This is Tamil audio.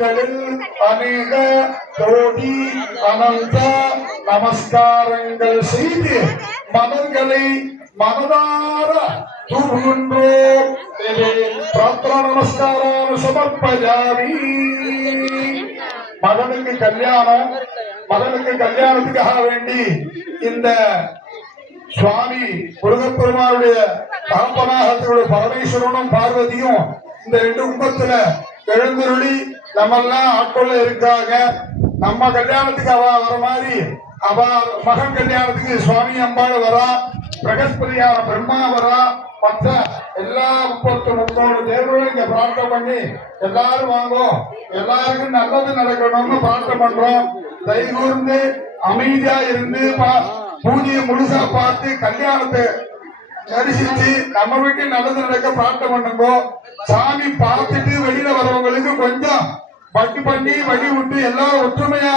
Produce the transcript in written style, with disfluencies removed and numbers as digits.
பாதங்களில் அநேக கோடி அனந்த நமஸ்காரங்கள் செய்து மனங்களை மனதார தூங்குகின்றோம். பிரார்த்தனா நமஸ்காரம் சமர்ப்பயாமி. மகனுக்கு கல்யாணம், மகனுக்கு கல்யாணத்துக்காக வேண்டி இந்த சுவாமி முருகப்பெருமானுடைய தகப்பனாக பரமேஸ்வரனும் பார்வதியும் இந்த 2 கும்பத்துல எழுந்துருளி நம்மெல்லாம் ஆட்கொள்ள இருக்காங்க. நம்ம கல்யாணத்துக்கு அவ வர மாதிரி அவ மகன் கல்யாணத்துக்கு சுவாமி அம்பாள் வரா, பிரகஸ்பதியான பிரம்மா வரா, மற்ற எல்லா 33 தேவர்களும் இங்க பிரார்த்தனை பண்ணி எல்லாரும் வாங்கும், எல்லாருக்கும் நல்லது நடக்கணும்னு பிரார்த்தனை பண்றோம். தைகூர்ந்து அமைதியா இருந்து பூஜையை முழுசா பார்த்து கல்யாணத்தை தரிசிச்சு நம்ம வீட்டில் நல்லது நடக்க பிரார்த்தனை பண்ணுங்க. சாமி பார்த்துட்டு வெளியில வரவங்களுக்கு கொஞ்சம் பட்டு பண்ணி வழி விட்டு எல்லாரும் ஒற்றுமையா